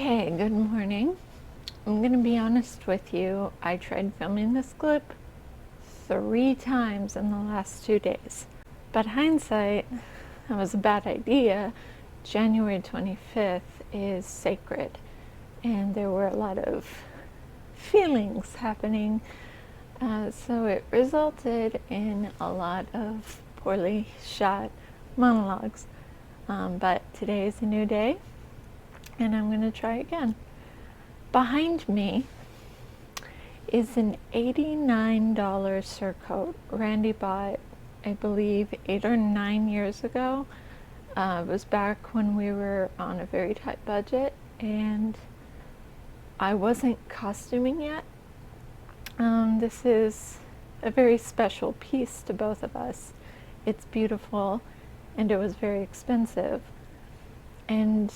Okay, good morning. I'm gonna be honest with you. I tried filming this clip 3 times in the last 2 days. But hindsight, that was a bad idea. January 25th is sacred, and there were a lot of feelings happening. So it resulted in a lot of poorly shot monologues. But today is a new day, and I'm going to try again. Behind me is an $89 surcoat Randy bought, I believe, 8 or 9 years ago. It was back when we were on a very tight budget and I wasn't costuming yet. This is a very special piece to both of us. It's beautiful and it was very expensive. And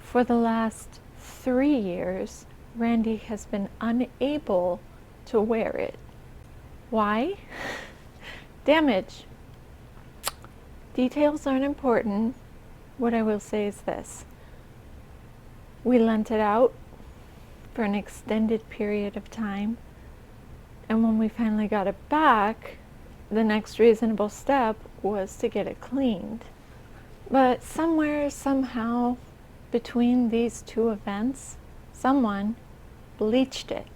for the last 3 years, Randy has been unable to wear it. Why? Damage. Details aren't important. What I will say is this. We lent it out for an extended period of time, and when we finally got it back, the next reasonable step was to get it cleaned. But somewhere, somehow, between these two events, someone bleached it.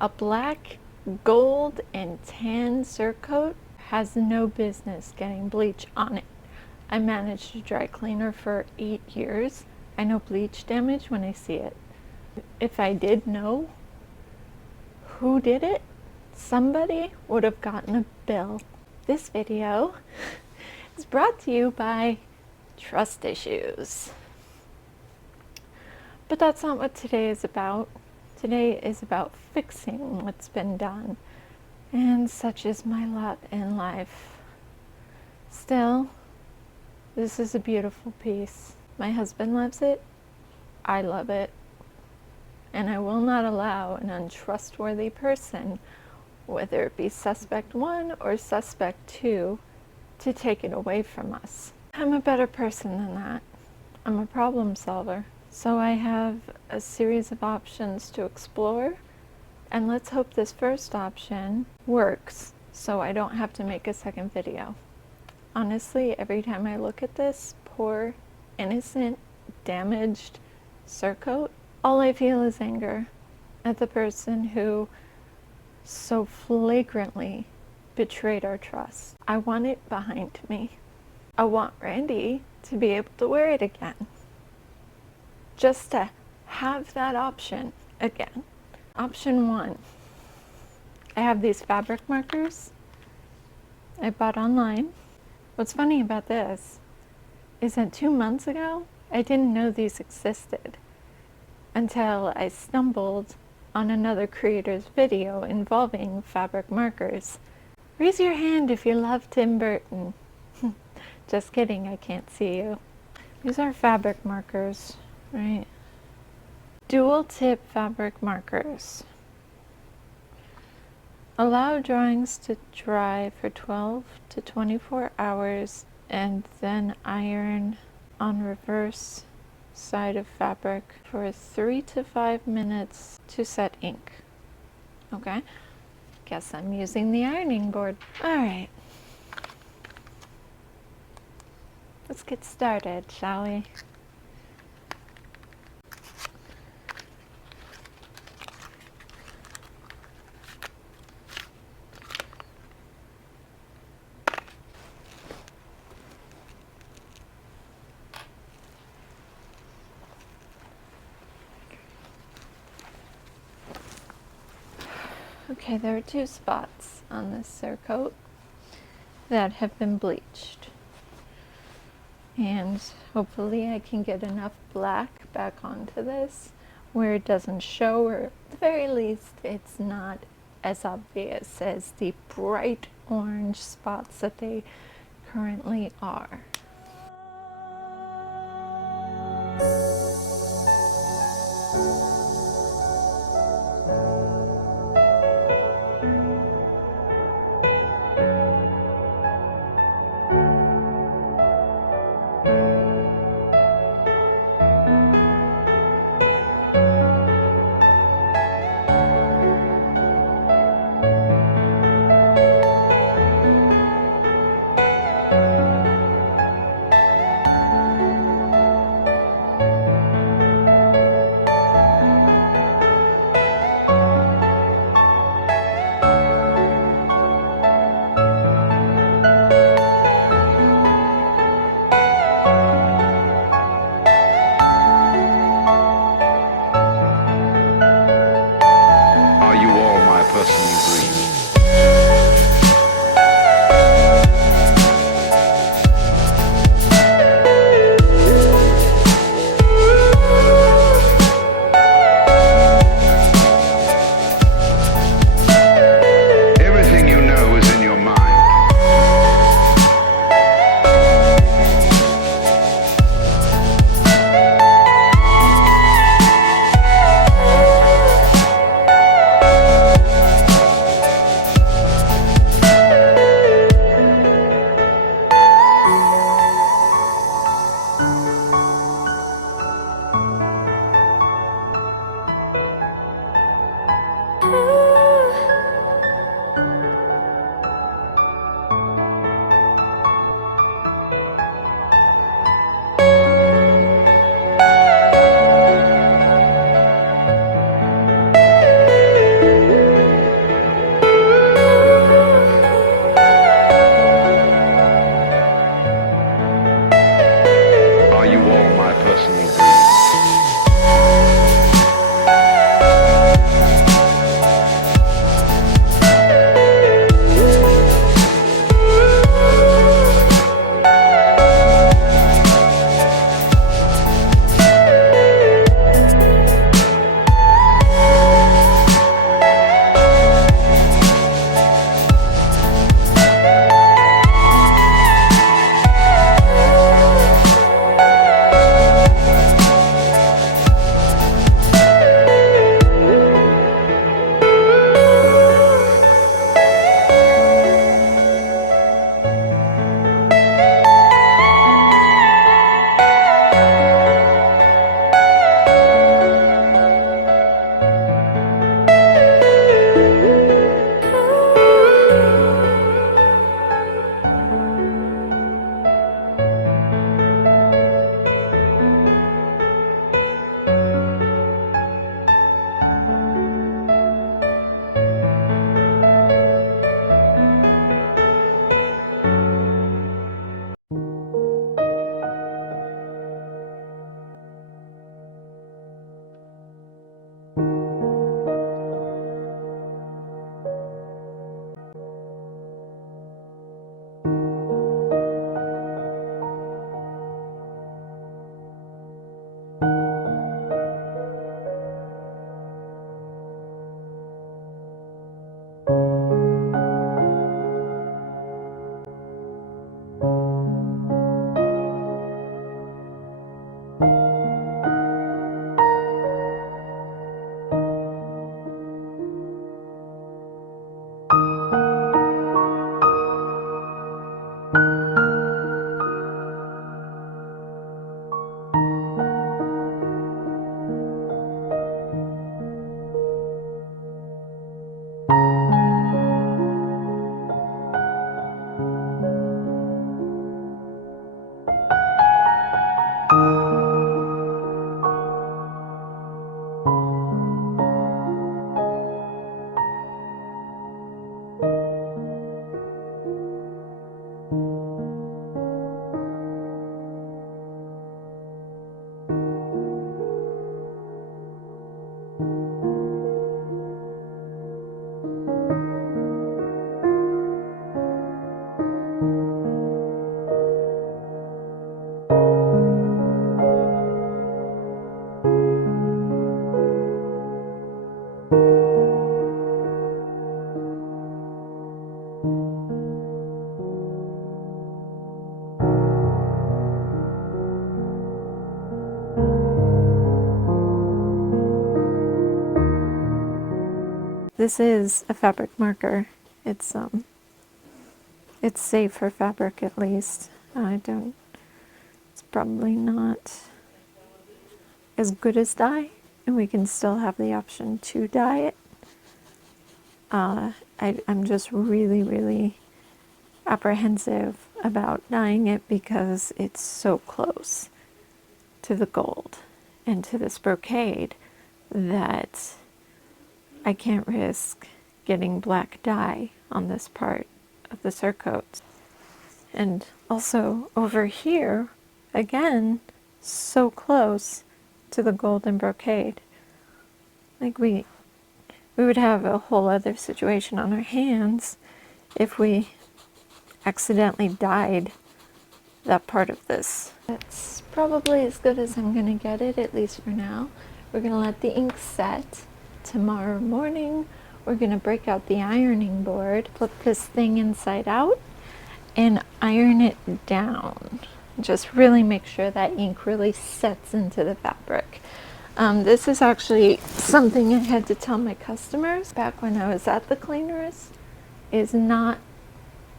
A black, gold, and tan surcoat has no business getting bleach on it. I managed a dry cleaner for 8 years. I know bleach damage when I see it. If I did know who did it, somebody would have gotten a bill. This video is brought to you by trust issues. But that's not what today is about. Today is about fixing what's been done, and such is my lot in life. Still, this is a beautiful piece. My husband loves it, I love it, and I will not allow an untrustworthy person, whether it be suspect 1 or suspect 2, to take it away from us. I'm a better person than that. I'm a problem solver. So I have a series of options to explore, and let's hope this first option works so I don't have to make a second video. Honestly, every time I look at this poor, innocent, damaged surcoat, all I feel is anger at the person who so flagrantly betrayed our trust. I want it behind me. I want Randy to be able to wear it again. Just to have that option again. Option 1. I have these fabric markers I bought online. What's funny about this is that 2 months ago, I didn't know these existed until I stumbled on another creator's video involving fabric markers. Raise your hand if you love Tim Burton. Just kidding, I can't see you. These are fabric markers, right? Dual tip fabric markers. Allow drawings to dry for 12 to 24 hours and then iron on reverse side of fabric for 3 to 5 minutes to set ink. Okay, guess I'm using the ironing board. Alright, let's get started, shall we? Okay, there are 2 spots on this surcoat that have been bleached, and hopefully I can get enough black back onto this where it doesn't show, or at the very least it's not as obvious as the bright orange spots that they currently are. personal dream. Everything you know is in your mind. Are you all my personal dreams? This is a fabric marker. It's safe for fabric at least. It's probably not as good as dye, and we can still have the option to dye it. I'm just really, really apprehensive about dyeing it because it's so close to the gold and to this brocade that I can't risk getting black dye on this part of the surcoat. And also over here, again, so close to the golden brocade. Like we we would have a whole other situation on our hands if we accidentally dyed that part of this. That's probably as good as I'm gonna get it, at least for now. We're gonna let the ink set. Tomorrow morning, we're gonna break out the ironing board, flip this thing inside out, and iron it down. Just really make sure that ink really sets into the fabric. This is actually something I had to tell my customers back when I was at the cleaners, is not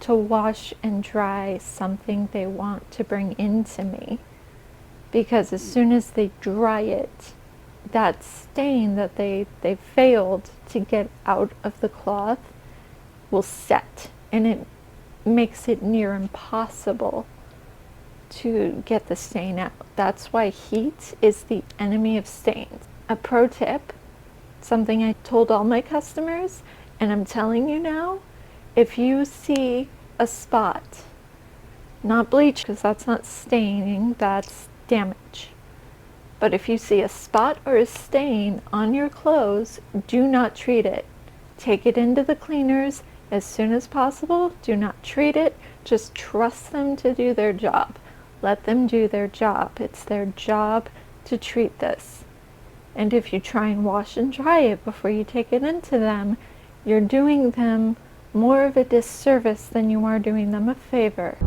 to wash and dry something they want to bring into me, because as soon as they dry it, that stain that they failed to get out of the cloth will set, and it makes it near impossible to get the stain out. That's why heat is the enemy of stains. A pro tip, something I told all my customers, and I'm telling you now, if you see a spot, not bleach, because that's not staining, that's damage. But if you see a spot or a stain on your clothes, do not treat it. Take it into the cleaners as soon as possible. Do not treat it. Just trust them to do their job. Let them do their job. It's their job to treat this. And if you try and wash and dry it before you take it into them, you're doing them more of a disservice than you are doing them a favor.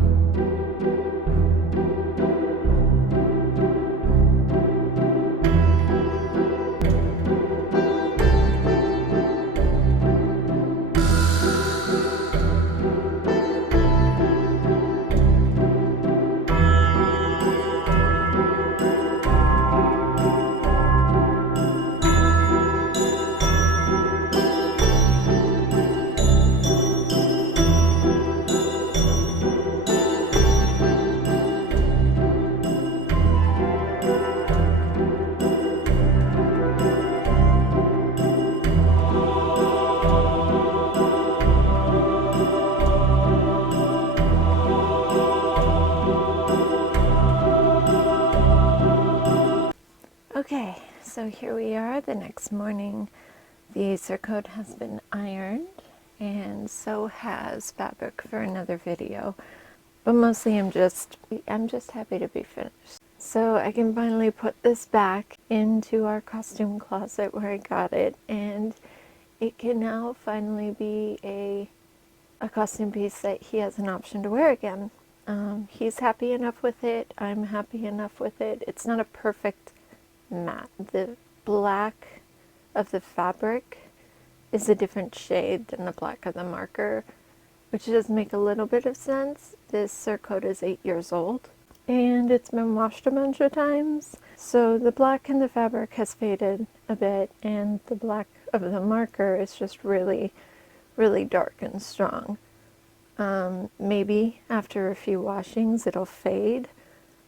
Okay, so here we are the next morning. The surcoat has been ironed, and so has fabric for another video. But mostly I'm just happy to be finished. So I can finally put this back into our costume closet where I got it, and it can now finally be a costume piece that he has an option to wear again. He's happy enough with it. I'm happy enough with it. It's not a perfect matte. The black of the fabric is a different shade than the black of the marker, which does make a little bit of sense. This surcoat is 8 years old and it's been washed a bunch of times, so the black in the fabric has faded a bit, and the black of the marker is just really dark and strong. Maybe after a few washings it'll fade.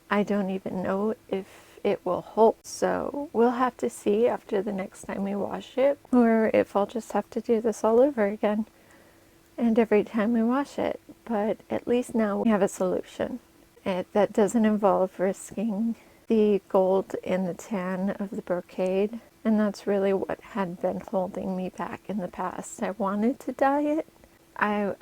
I don't even know if it will hold, so we'll have to see after the next time we wash it, or if I'll just have to do this all over again and every time we wash it. But at least now we have a solution that doesn't involve risking the gold and the tan of the brocade, and that's really what had been holding me back in the past. I wanted to dye it. I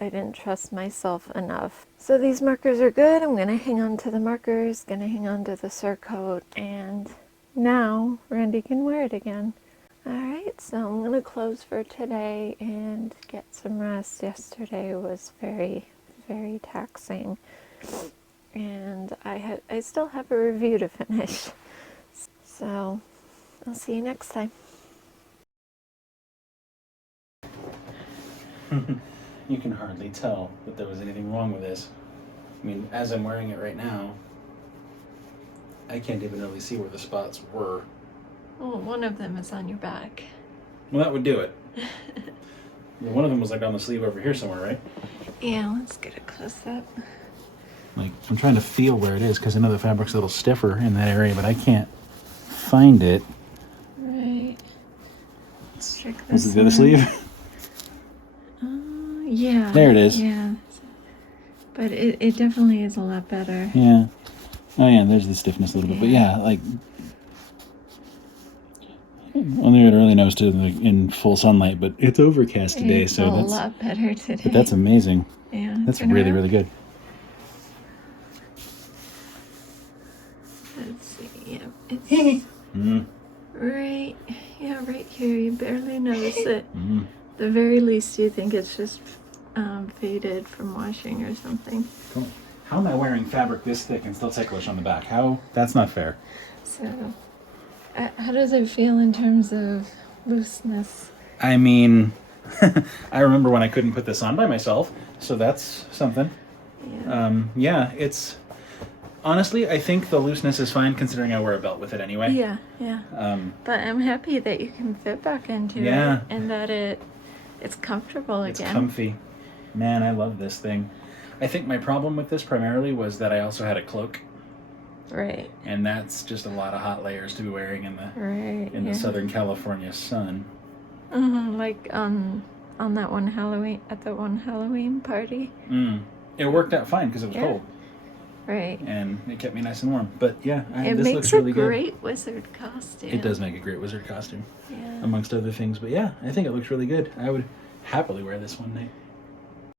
didn't trust myself enough. So these markers are good. I'm gonna hang on to the markers, gonna hang on to the surcoat, and now Randy can wear it again. Alright, so I'm gonna close for today and get some rest. Yesterday was very taxing, and I still have a review to finish. So I'll see you next time. You can hardly tell that there was anything wrong with this. I mean, as I'm wearing it right now, I can't even really see where the spots were. Oh, one of them is on your back. Well, that would do it. Well, one of them was like on the sleeve over here somewhere, right? Yeah, let's get it close up. Like, I'm trying to feel where it is because I know the fabric's a little stiffer in that area, but I can't find it. Right. Let's check this. Is it the sleeve? Yeah. There it is. Yeah. But it definitely is a lot better. Yeah. Oh yeah, there's the stiffness a little bit. But yeah, like, Only it really knows to like in full sunlight, but it's overcast today, It's so a that's lot better today. but that's amazing. Yeah, That's turn really around. really good. Let's see. Yeah, it's Mm, right. Yeah, right here. You barely notice it. mm. The very least, you think it's just faded from washing or something. Cool. How am I wearing fabric this thick and still ticklish on the back? How? That's not fair. So, how does it feel in terms of looseness? I mean, I remember when I couldn't put this on by myself, so that's something. Yeah. Yeah, it's honestly, I think the looseness is fine considering I wear a belt with it anyway. Yeah, yeah. But I'm happy that you can fit back into Yeah. it and that it's comfortable It's again. comfy. Man, I love this thing. I think my problem with this primarily was that I also had a cloak, Right. and that's just a lot of hot layers to be wearing in the Right. Southern California sun. Like on that one Halloween at that one Halloween party. It worked out fine because it was Yeah. cold, Right. and it kept me nice and warm. But yeah, It this makes looks a really good. great wizard costume. It does make a great wizard costume, Yeah. amongst other things. But yeah, I think it looks really good. I would happily wear this one night.